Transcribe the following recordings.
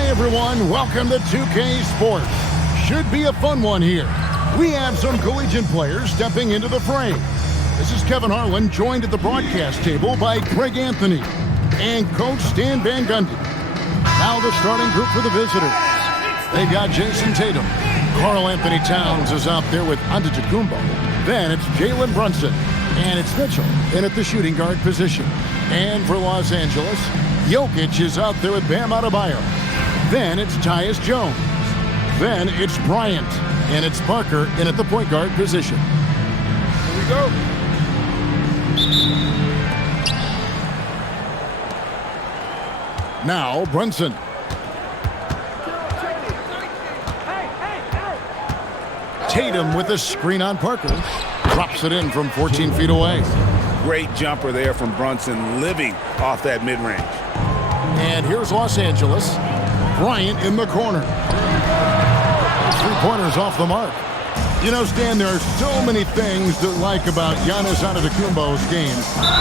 Hi, everyone. Welcome to 2K Sports. Should be a fun one here. We have some collegiate players stepping into the fray. This is Kevin Harlan, joined at the broadcast table by Craig Anthony and Coach Stan Van Gundy. Now the starting group for the visitors. They've got Jason Tatum. Karl Anthony Towns is out there with Antetokounmpo. Then it's Jalen Brunson. And it's Mitchell in at the shooting guard position. And for Los Angeles, Jokic is out there with Bam Adebayo. Then it's Tyus Jones. Then it's Bryant. And it's Parker in at the point guard position. Here we go. Now Brunson. Tatum with a screen on Parker. Drops it in from 14 feet away. Great jumper there from Brunson, living off that mid-range. And here's Los Angeles. Bryant in the corner. Three-pointers off the mark. You know, Stan, there are so many things to like about Giannis Antetokounmpo's game.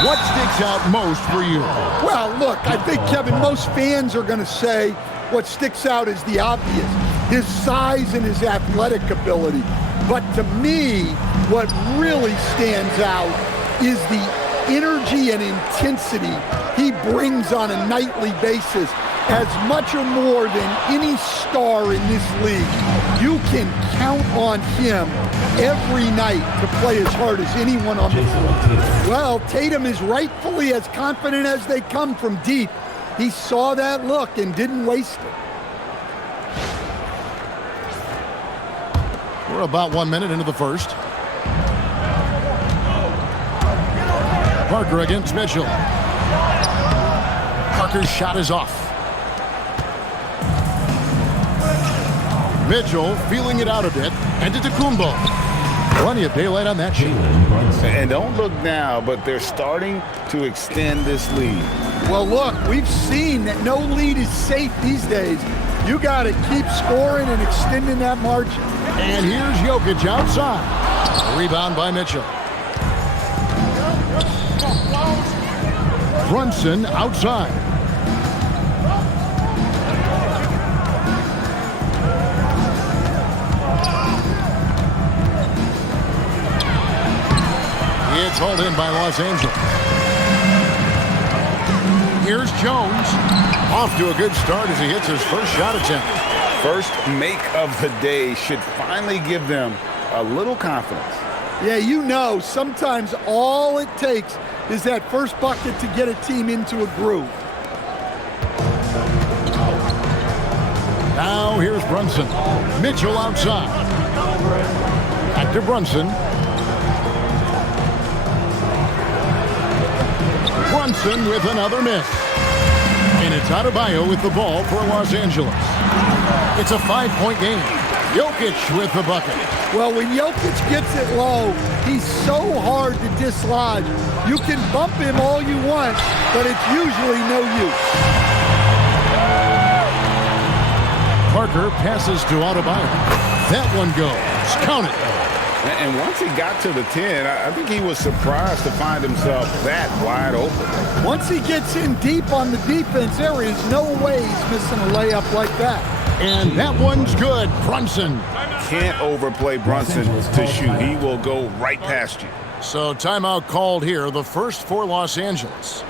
What sticks out most for you? Well, look, I think, Kevin, most fans are going to say what sticks out is the obvious. His size and his athletic ability. But to me, what really stands out is the energy and intensity he brings on a nightly basis, as much or more than any star in this league. You can count on him every night to play as hard as anyone on the floor. Well, Tatum is rightfully as confident as they come from deep. He saw that look and didn't waste it. We're about 1 minute into the first. Parker against Mitchell. Parker's shot is off. Mitchell feeling it out a bit. And Antetokounmpo. Plenty of daylight on that sheet. And don't look now, but they're starting to extend this lead. Well, look, we've seen that no lead is safe these days. You got to keep scoring and extending that margin. And here's Jokic outside. Rebound by Mitchell. Brunson outside. It's hauled in by Los Angeles. Here's Jones. Off to a good start as he hits his first shot attempt. First make of the day should finally give them a little confidence. Yeah, you know, sometimes all it takes is that first bucket to get a team into a groove. Now here's Brunson. Mitchell outside. Back to Brunson. Brunson with another miss. And it's Adebayo with the ball for Los Angeles. It's a 5-point game. Jokic with the bucket. Well, when Jokic gets it low, he's so hard to dislodge. You can bump him all you want, but it's usually no use. Parker passes to Adebayo. That one goes. Count it. And once he got to the 10, I think he was surprised to find himself that wide open. Once he gets in deep on the defense, there is no way he's missing a layup like that. And that one's good. Brunson. Can't overplay Brunson to shoot. He will go right past you. So timeout called here, the first for Los Angeles.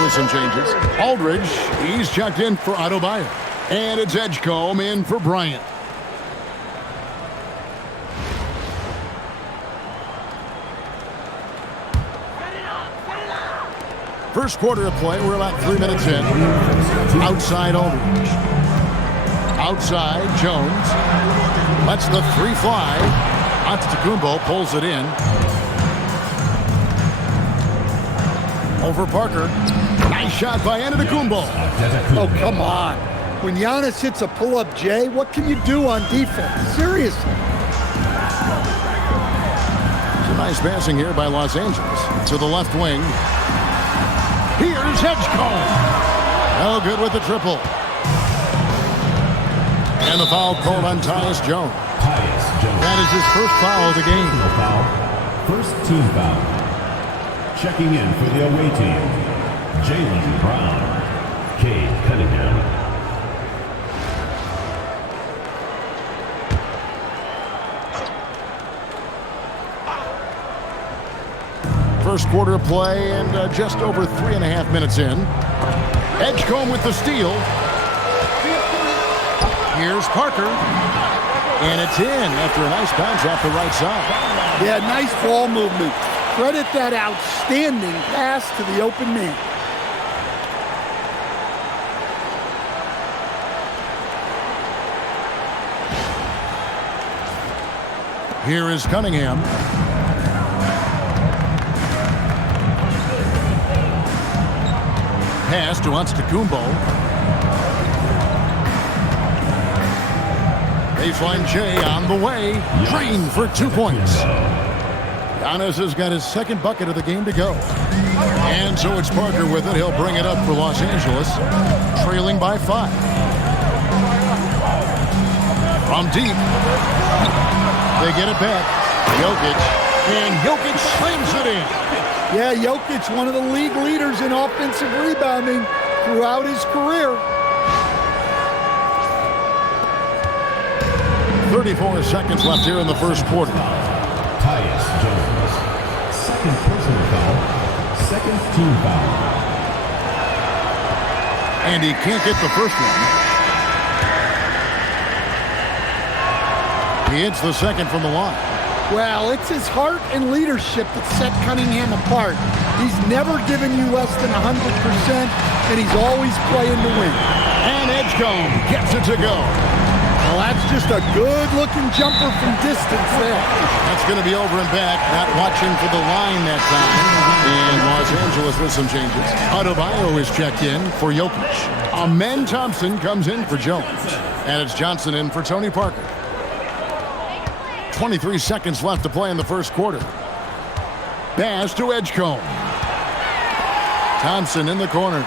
With some changes. Aldridge, he's checked in for Adebayo. And it's Edgecombe in for Bryant. First quarter of play, we're about 3 minutes in. Outside Aldridge. Outside Jones. Lets the three fly. Antetokounmpo pulls it in. Over Parker. Nice shot by Antetokounmpo. Oh, come on. When Giannis hits a pull-up J, what can you do on defense? Seriously. Some nice passing here by Los Angeles. To the left wing. Here's Edgecombe. No good with the triple. And the foul called on Tyus Jones. That is his first foul of the game. First team foul. Checking in for the away team, Jaylen Brown, Cade Cunningham. First quarter of play and just over 3.5 minutes in. Edgecombe with the steal. Here's Parker. And it's in after a nice bounce off the right side. Yeah, nice ball movement. Credit that outstanding pass to the open man. Here is Cunningham. Pass to Antetokounmpo. Baseline J on the way. Green for 2 points. Giannis has got his second bucket of the game to go. And so it's Parker with it. He'll bring it up for Los Angeles, trailing by 5. From deep. They get it back. Jokic. And Jokic slams it in. Yeah, Jokic, one of the league leaders in offensive rebounding throughout his career. 34 seconds left here in the first quarter. Tyus Jones, second personal foul, second team foul. And he can't get the first one. He hits the second from the line. Well, it's his heart and leadership that set Cunningham apart. He's never given you less than 100%, and he's always playing to win. And Edgecombe gets it to go. Well, that's just a good-looking jumper from distance there. That's going to be over and back. Not watching for the line that time. And Los Angeles with some changes. Adebayo is checked in for Jokic. Amen Thompson comes in for Jones. And it's Johnson in for Tony Parker. 23 seconds left to play in the first quarter. Pass to Edgecombe. Thompson in the corner.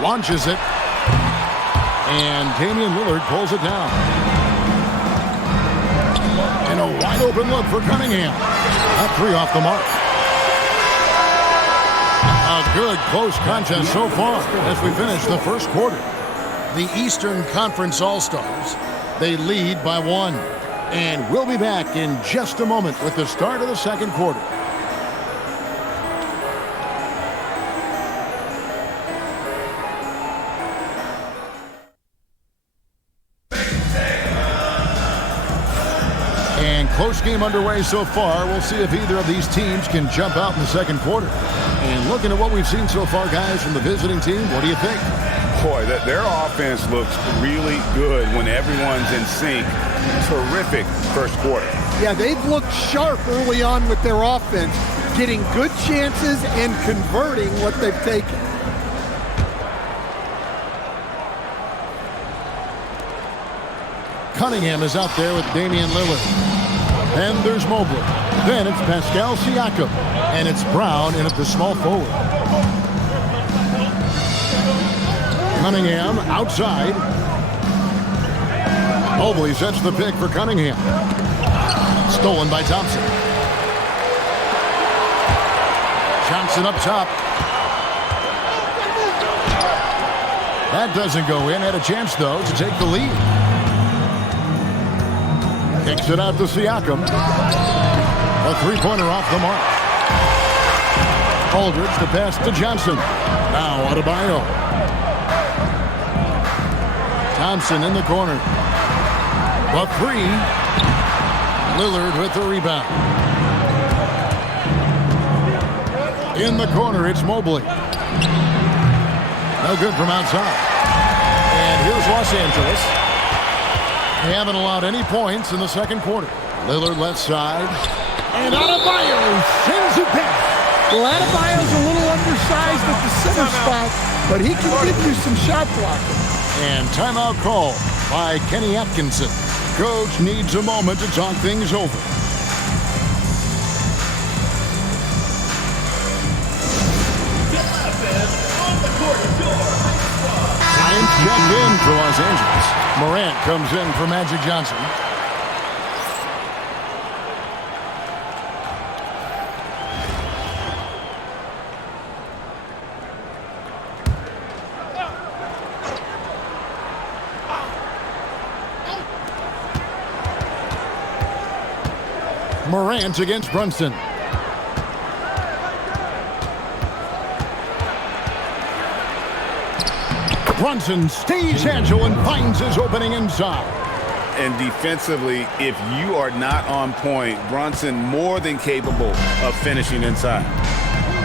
Launches it. And Damian Lillard pulls it down. And a wide open look for Cunningham. A 3 off the mark. A good close contest so far as we finish the first quarter. The Eastern Conference All-Stars. They lead by 1. And we'll be back in just a moment with the start of the second quarter. And close game underway so far. We'll see if either of these teams can jump out in the second quarter. And looking at what we've seen so far, guys, from the visiting team, what do you think? Boy, their offense looks really good when everyone's in sync. Terrific first quarter. Yeah, they've looked sharp early on with their offense, getting good chances and converting what they've taken. Cunningham is out there with Damian Lillard. And there's Mobley. Then it's Pascal Siakam. And it's Brown in at the small forward. Cunningham outside. Mobley sets the pick for Cunningham. Stolen by Thompson. Johnson up top. That doesn't go in. Had a chance, though, to take the lead. Kicks it out to Siakam. A three-pointer off the mark. Aldridge the pass to Johnson. Now Adebayo. Thompson in the corner. A 3. Lillard with the rebound. In the corner, it's Mobley. No good from outside. And here's Los Angeles. They haven't allowed any points in the second quarter. Lillard left side. And Adebayo sends it back. Well, Adebayo's a little undersized at the center spot, but he can give you some shot blocking. And timeout call by Kenny Atkinson. coach needs a moment to talk things over. Giants checked in for Los Angeles. Morant comes in for Magic Johnson. Morant against Brunson. Brunson stays agile and finds his opening inside. And defensively, if you are not on point, Brunson more than capable of finishing inside.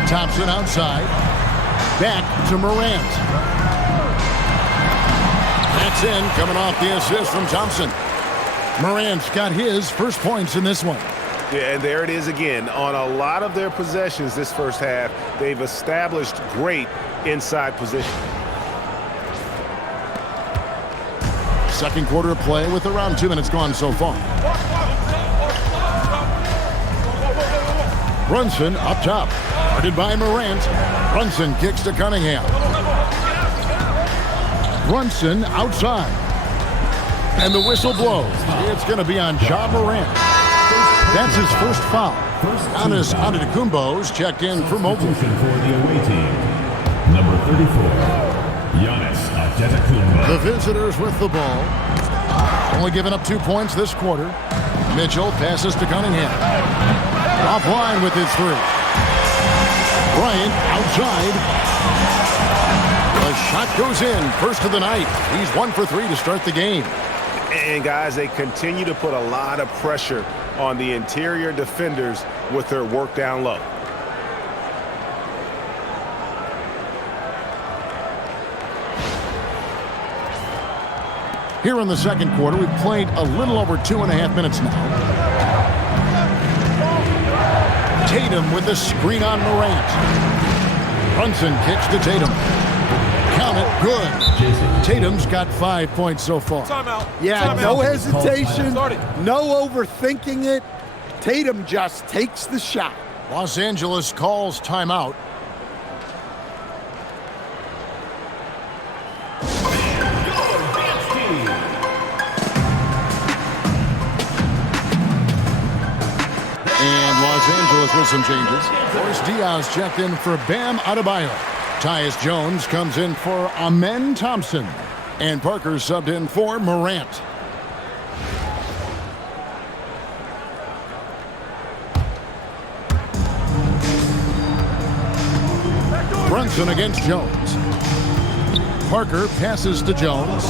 Thompson outside. Back to Morant. That's in, coming off the assist from Thompson. Morant's got his first points in this one. Yeah, and there it is again. On a lot of their possessions this first half, they've established great inside position. Second quarter of play with around 2 minutes gone so far. Brunson up top. Guarded by Morant. Brunson kicks to Cunningham. Brunson outside. And the whistle blows. It's going to be on Ja Morant. That's his first foul. Giannis Antetokounmpo's checked in for mobile. For the away team, number 34. Giannis Antetokounmpo. The visitors with the ball. Only giving up 2 points this quarter. Mitchell passes to Cunningham. Offline with his three. Bryant outside. The shot goes in. First of the night. He's 1 for 3 to start the game. And guys, they continue to put a lot of pressure on the interior defenders with their work down low. Here in the second quarter, we've played a little over 2.5 minutes now. Tatum with the screen on Morant. Brunson kicks to Tatum. Count it, good. Tatum's got 5 points so far. Yeah, no hesitation, no overthinking it. Tatum just takes the shot. Los Angeles calls timeout. And Los Angeles with some changes. Boris Diaz checked in for Bam Adebayo. Tyus Jones comes in for Amen Thompson. And Parker subbed in for Morant. Brunson against Jones. Parker passes to Jones.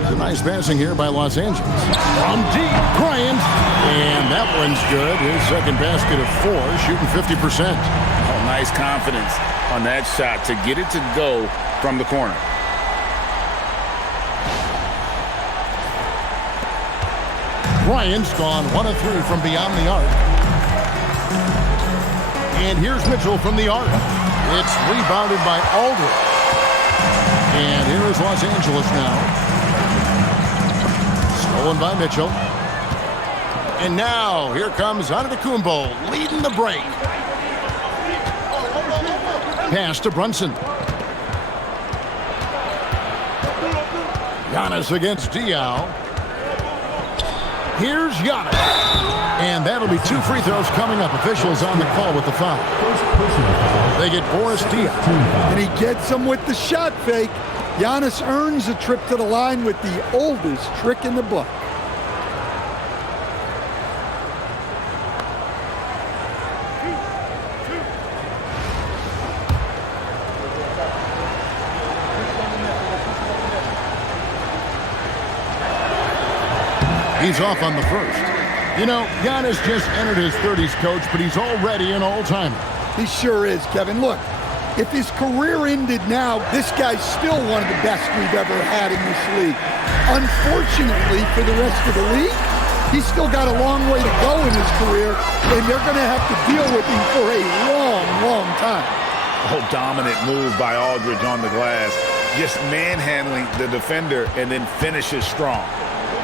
It's a nice passing here by Los Angeles. From deep, Bryant. And that one's good. His second basket of 4, shooting 50%. Oh, nice confidence on that shot to get it to go from the corner. Bryant's gone 1 of 3 from beyond the arc. And here's Mitchell from the arc. It's rebounded by Aldridge. And here is Los Angeles now. Stolen by Mitchell. And now here comes Antetokounmpo leading the break. Pass to Brunson. Giannis against Diaw. Here's Giannis. And that'll be 2 free throws coming up. Officials on the call with the foul. They get Boris Diaw. And he gets him with the shot fake. Giannis earns a trip to the line with the oldest trick in the book. He's off on the first. You know, Giannis just entered his 30s, coach, but he's already an all-timer. He sure is, Kevin. Look, if his career ended now, this guy's still one of the best we've ever had in this league. Unfortunately for the rest of the league, he's still got a long way to go in his career, and they're going to have to deal with him for a long, long time. Oh, dominant move by Aldridge on the glass. Just manhandling the defender and then finishes strong.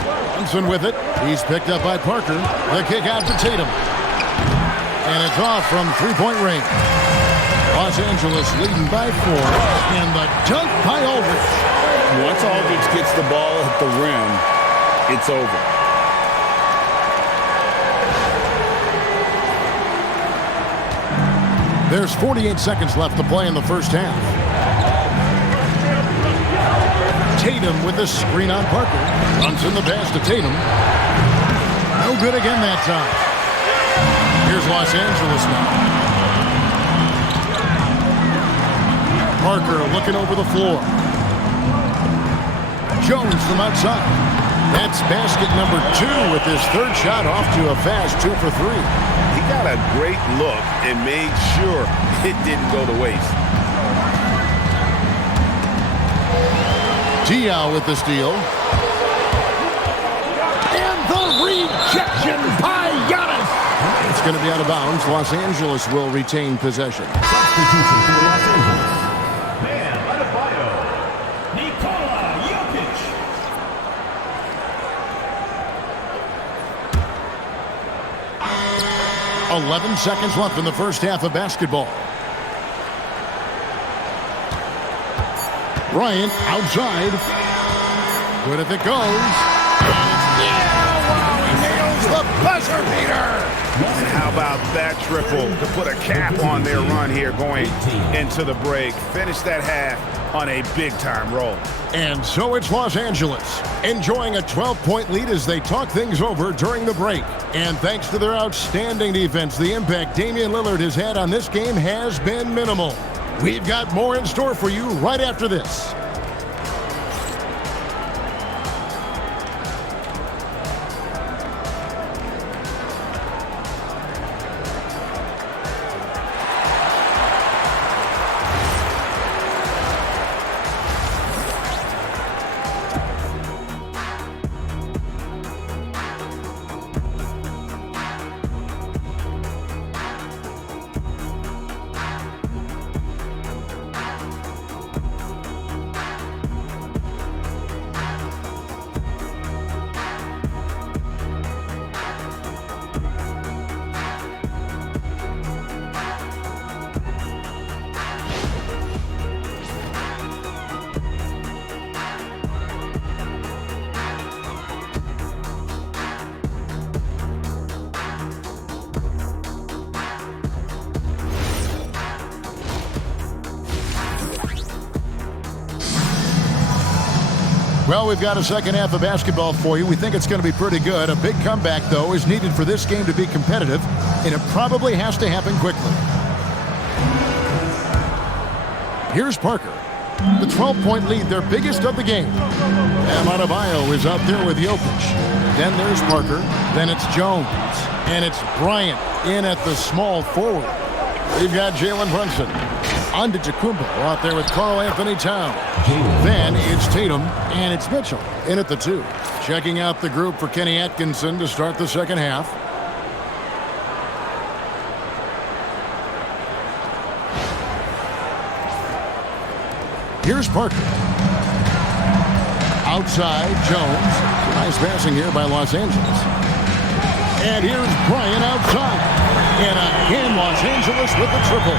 Brunson with it. He's picked up by Parker. The kick out to Tatum. And it's off from three-point range. Los Angeles leading by 4. And the dunk by Aldridge. Once Aldridge gets the ball at the rim, it's over. There's 48 seconds left to play in the first half. Tatum with the screen on Parker. Runs in the pass to Tatum. No good again that time. Here's Los Angeles now. Parker looking over the floor. Jones from outside. That's basket number 2 with his third shot off to a fast 2 for 3. He got a great look and made sure it didn't go to waste. Diaw with the steal. And the rejection by Giannis. It's going to be out of bounds. Los Angeles will retain possession. Substitution for Los Angeles. Bam Adebayo. Nikola Jokic. 11 seconds left in the first half of basketball. Bryant outside. Good if it goes. Yeah, wow, he nails the buzzer beater. And how about that triple to put a cap on their run here going into the break. Finish that half on a big-time roll. And so it's Los Angeles, enjoying a 12-point lead as they talk things over during the break. And thanks to their outstanding defense, the impact Damian Lillard has had on this game has been minimal. We've got more in store for you right after this. Well, we've got a second half of basketball for you. We think it's going to be pretty good. A big comeback, though, is needed for this game to be competitive, and it probably has to happen quickly. Here's Parker. The 12-point lead, their biggest of the game. And Adebayo is out there with Jokic. Then there's Parker. Then it's Jones. And it's Bryant in at the small forward. We've got Jalen Brunson. On to Jakumbo out there with Karl Anthony Towns. Then it's Tatum, and it's Mitchell in at the 2. Checking out the group for Kenny Atkinson to start the second half. Here's Parker. Outside, Jones. Nice passing here by Los Angeles. And here's Bryant outside. And again, Los Angeles with the triple.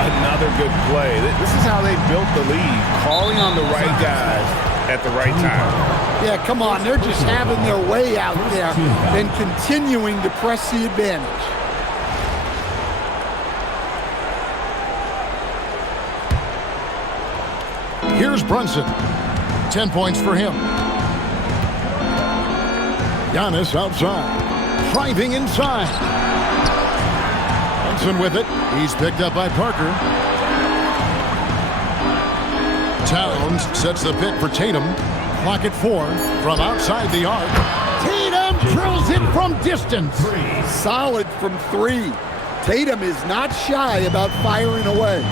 Another good play. This is how they built the lead, calling on the right guys at the right time. Yeah, come on. They're just having their way out there and continuing to press the advantage. Here's Brunson. 10 points for him. Giannis outside. Driving inside. With it. He's picked up by Parker. Towns sets the pick for Tatum. Clock at 4 from outside the arc. Tatum drills it from distance. Solid from 3. Tatum is not shy about firing away.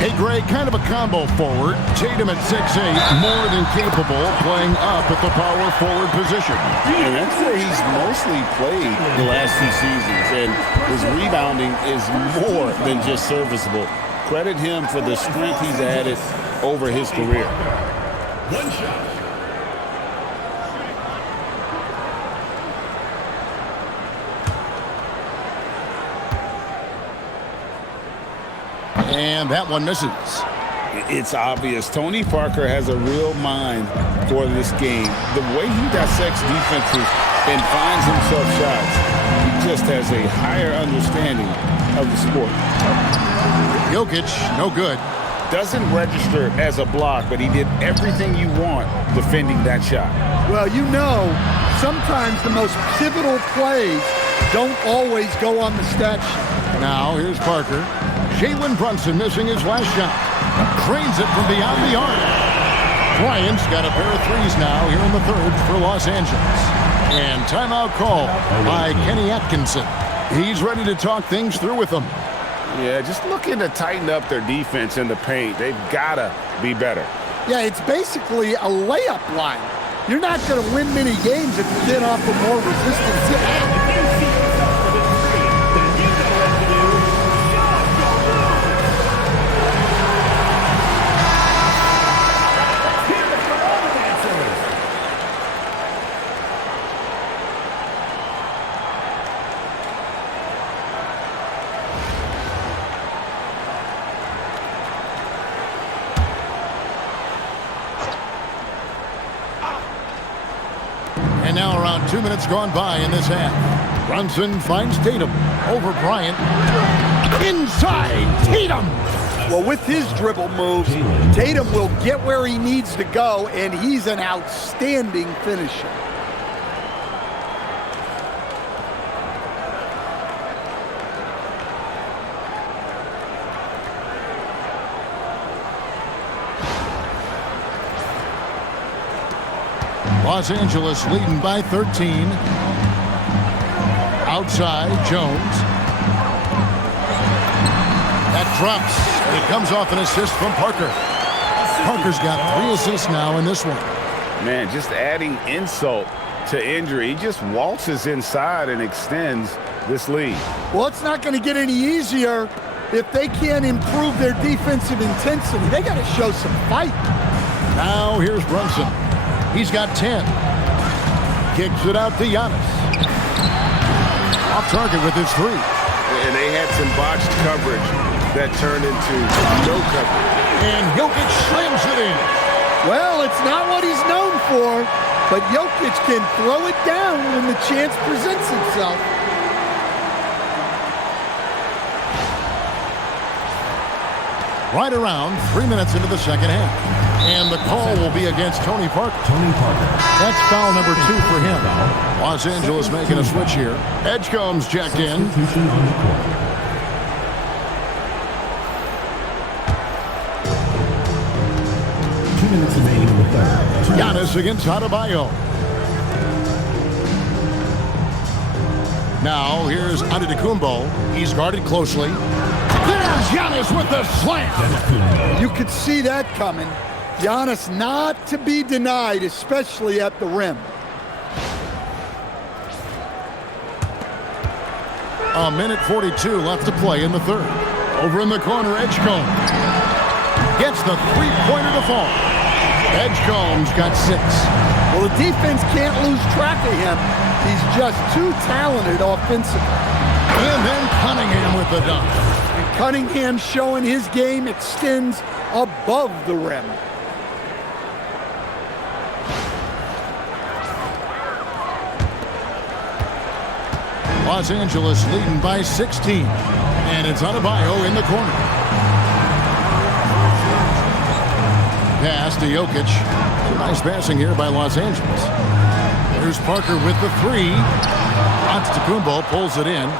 Hey, Greg, kind of a combo forward. Tatum at 6'8", more than capable, playing up at the power forward position. And that's where he's mostly played the last 2 seasons, and his rebounding is more than just serviceable. Credit him for the strength he's added over his career. One shot. And that one misses. It's obvious. Tony Parker has a real mind for this game. The way he dissects defenses and finds himself shots, he just has a higher understanding of the sport. Jokic, no good. Doesn't register as a block, but he did everything you want defending that shot. Well, you know, sometimes the most pivotal plays don't always go on the stat sheet. Now, here's Parker. Jalen Brunson missing his last shot. Cranes it from beyond the arc. Bryant's got a pair of threes now here in the third for Los Angeles. And timeout call by Kenny Atkinson. He's ready to talk things through with them. Yeah, just looking to tighten up their defense in the paint. They've got to be better. Yeah, it's basically a layup line. You're not going to win many games if you get off the more resistant. And now around 2 minutes gone by in this half. Brunson finds Tatum over Bryant. Inside, Tatum! Well, with his dribble moves, Tatum will get where he needs to go, and he's an outstanding finisher. Los Angeles leading by 13. Outside, Jones. That drops, and it comes off an assist from Parker. Parker's got 3 assists now in this one. Man, just adding insult to injury. He just waltzes inside and extends this lead. Well, it's not going to get any easier if they can't improve their defensive intensity. They got to show some fight. Now here's Brunson. He's got 10. Kicks it out to Giannis. Off target with his 3. And they had some botched coverage that turned into no coverage. And Jokic slams it in. Well, it's not what he's known for, but Jokic can throw it down when the chance presents itself. Right around 3 minutes into the second half. And the call will be against Tony Parker. That's foul number 2 for him. Los Angeles making a switch here. Edgecombe's checked in. Giannis against Adebayo. Now here's Antetokounmpo. He's guarded closely. There's Giannis with the slam. You could see that coming. Giannis not to be denied, especially at the rim. A minute 42 left to play in the third. Over in the corner, Edgecombe gets the three-pointer to fall. Edgecombe's got 6. Well, the defense can't lose track of him. He's just too talented offensively. And then Cunningham with the dunk. And Cunningham showing his game extends above the rim. Los Angeles leading by 16. And it's Adebayo in the corner. Pass to Jokic. Nice passing here by Los Angeles. Here's Parker with the 3. Antetokounmpo pulls it in.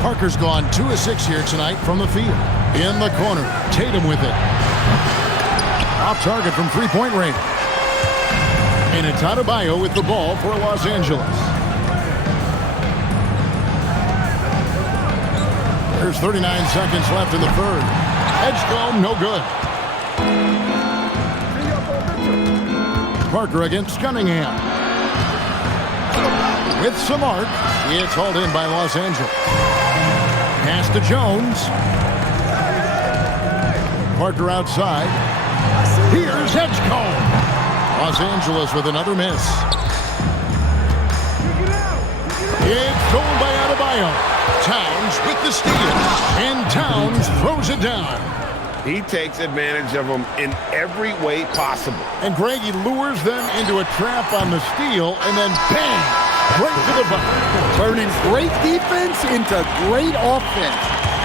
Parker's gone 2 of 6 here tonight from the field. In the corner, Tatum with it. Off target from three-point range. And it's Adebayo with the ball for Los Angeles. There's 39 seconds left in the third. Edgecombe, no good. Parker against Cunningham. With some arc, it's hauled in by Los Angeles. Pass to Jones. Parker outside. Here's Edgecombe. Los Angeles with another miss. It's stolen by Adebayo. Towns with the steal, and Towns throws it down. He takes advantage of them in every way possible. And Greg, he lures them into a trap on the steal, and then bang, right to the bucket. Turning great defense into great offense.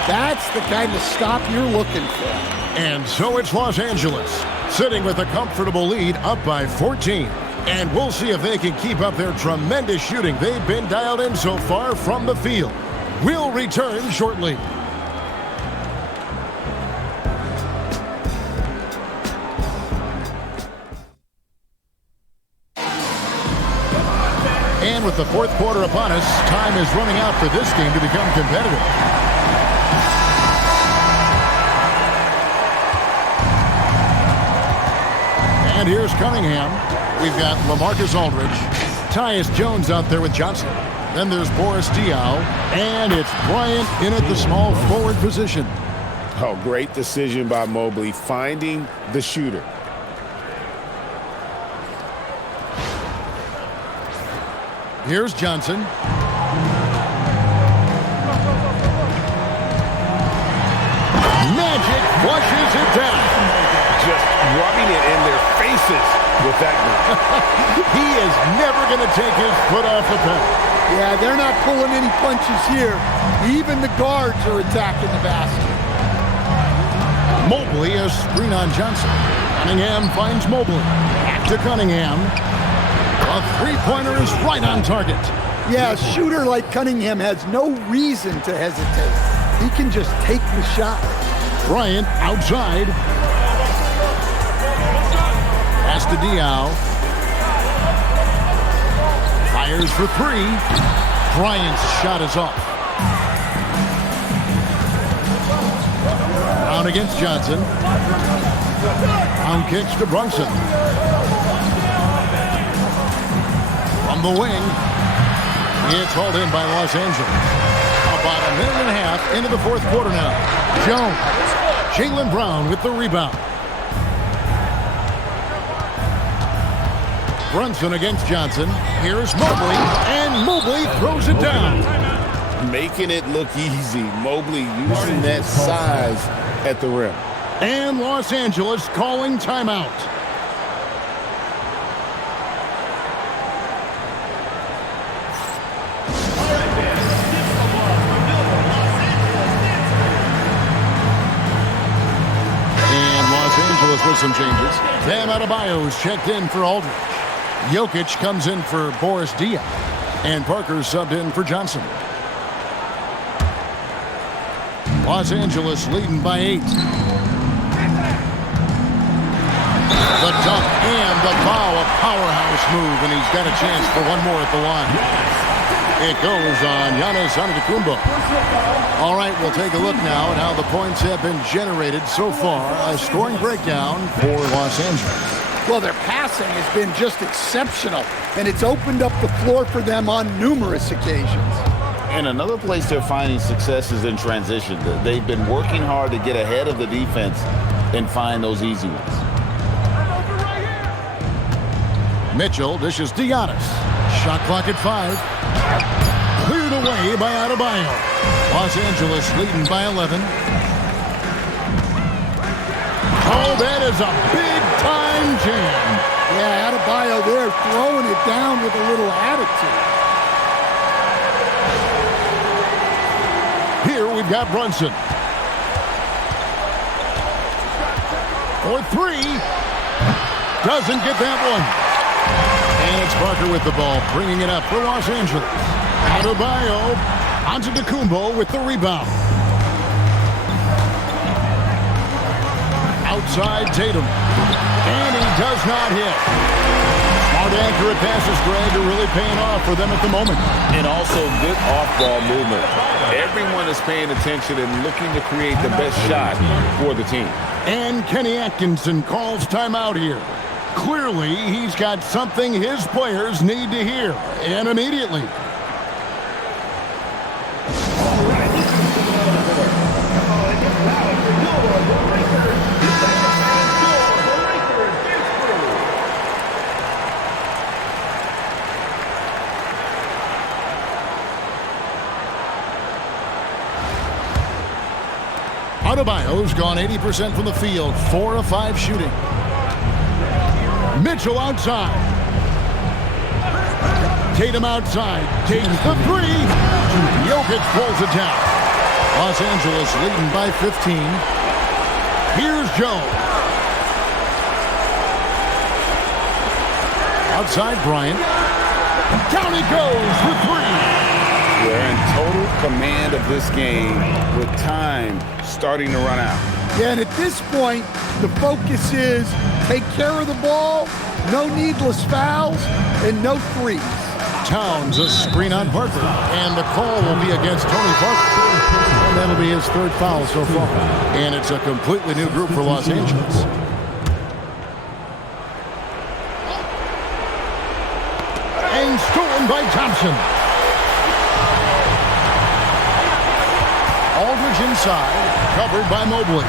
That's the kind of stop you're looking for. And so it's Los Angeles, sitting with a comfortable lead up by 14. And we'll see if they can keep up their tremendous shooting they've been dialed in so far from the field. We'll return shortly. And with the fourth quarter upon us, time is running out for this game to become competitive. And here's Cunningham. We've got LaMarcus Aldridge. Tyus Jones out there with Johnson. Then there's Boris Diaw. And it's Bryant in at the small forward position. Oh, great decision by Mobley, finding the shooter. Here's Johnson. Magic flushes it down. Just rubbing it in their faces with that one. He is never going to take his foot off the pedal. Yeah, they're not pulling any punches here. Even the guards are attacking the basket. Mobley, a screen on Johnson. Cunningham finds Mobley. Back to Cunningham. A three-pointer is right on target. Yeah, a shooter like Cunningham has no reason to hesitate. He can just take the shot. Bryant outside. Pass to Diaw. Fires for three. Bryant's shot is off. Brown against Johnson. Brown kicks to Brunson. From the wing. It's hauled in by Los Angeles. About a minute and a half into the fourth quarter now. Jones. Jaylen Brown with the rebound. Brunson against Johnson. Here's Mobley, and Mobley throws it down. Making it look easy. Mobley using that size at the rim. And Los Angeles calling timeout. And Los Angeles with some changes. Bam Adebayo's checked in for Aldridge. Jokic comes in for Boris Diaw. And Parker subbed in for Johnson. Los Angeles leading by 8. The dunk and the foul, a powerhouse move, and he's got a chance for one more at the line. It goes on Giannis Antetokounmpo. All right, we'll take a look now at how the points have been generated so far. A scoring breakdown for Los Angeles. Well, their passing has been just exceptional, and it's opened up the floor for them on numerous occasions. And another place they're finding success is in transition. They've been working hard to get ahead of the defense and find those easy ones. Mitchell dishes to Giannis. Shot clock at 5. Cleared away by Adebayo. Los Angeles leading by 11. Oh, that is a big-time jam. Yeah, Adebayo there throwing it down with a little attitude. Here we've got Brunson. For 3. Doesn't get that one. And it's Parker with the ball, bringing it up for Los Angeles. Adebayo, Antetokounmpo with the rebound. Outside Tatum. And he does not hit. Smart, accurate passes, Greg, are really paying off for them at the moment. And also good off-ball movement. Everyone is paying attention and looking to create the best shot for the team. And Kenny Atkinson calls timeout here. Clearly, he's got something his players need to hear, and immediately. Adebayo's gone 80% from the field, 4 of 5 shooting. Mitchell outside. Tatum outside, takes the three. Jokic pulls it down. Los Angeles leading by 15. Here's Jones. Outside Bryant. Down he goes for three. They're in total command of this game with time starting to run out. Yeah, and at this point, the focus is take care of the ball, no needless fouls, and no threes. Towns a screen on Parker, and the call will be against Tony Parker. And that'll be his 3rd foul so far. And it's a completely new group for Los Angeles. And stolen by Thompson. Aldridge inside, covered by Mobley.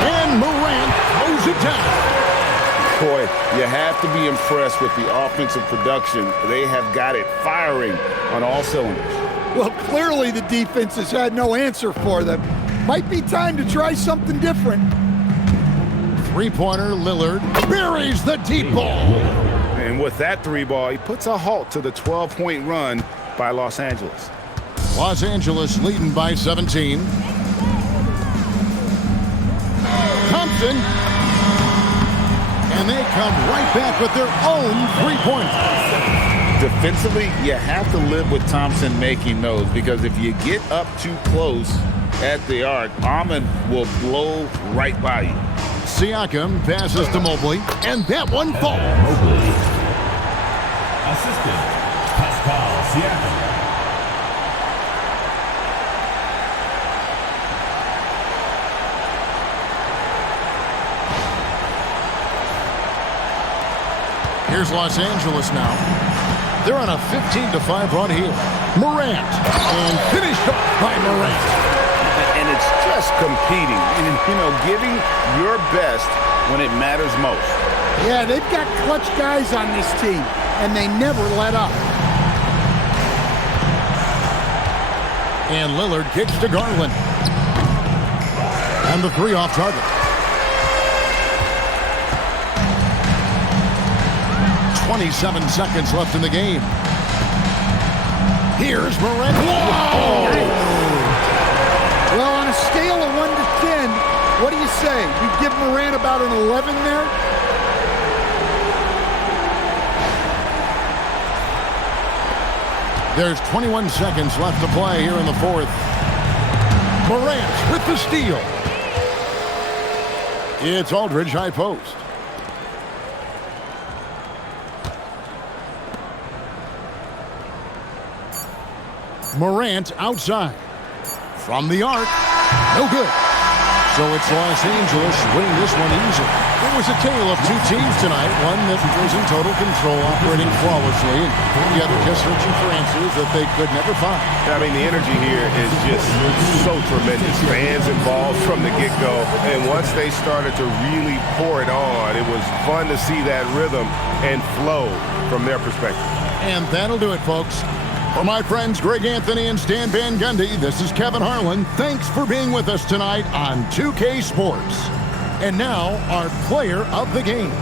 And Morant throws it down. Boy, you have to be impressed with the offensive production. They have got it firing on all cylinders. Well, clearly the defense has had no answer for them. Might be time to try something different. Three-pointer, Lillard buries the deep ball. And with that 3 ball, he puts a halt to the 12-point run by Los Angeles. Los Angeles leading by 17. Thompson. And they come right back with their own 3-pointer. Defensively, you have to live with Thompson making those, because if you get up too close at the arc, Ahmed will blow right by you. Siakam passes to Mobley, and that one falls. Mobley. Assistant, Pascal Siakam. Here's Los Angeles now. They're on a 15-5 run here. Morant, and finished off by Morant. And it's just competing and, giving your best when it matters most. Yeah, they've got clutch guys on this team, and they never let up. And Lillard kicks to Garland. And the 3 off target. 27 seconds left in the game. Here's Morant. Whoa! Well, on a scale of 1 to 10, what do you say? You give Morant about an 11 there? There's 21 seconds left to play here in the 4th. Morant with the steal. It's Aldridge high post. Morant outside. From the arc. No good. So it's Los Angeles winning this one easy. It was a tale of 2 teams tonight. One that was in total control, operating flawlessly, and the other just searching for answers that they could never find. I mean, the energy here is just so tremendous. Fans involved from the get-go. And once they started to really pour it on, it was fun to see that rhythm and flow from their perspective. And that'll do it, folks. For my friends Greg Anthony and Stan Van Gundy, this is Kevin Harlan. Thanks for being with us tonight on 2K Sports. And now, our player of the game.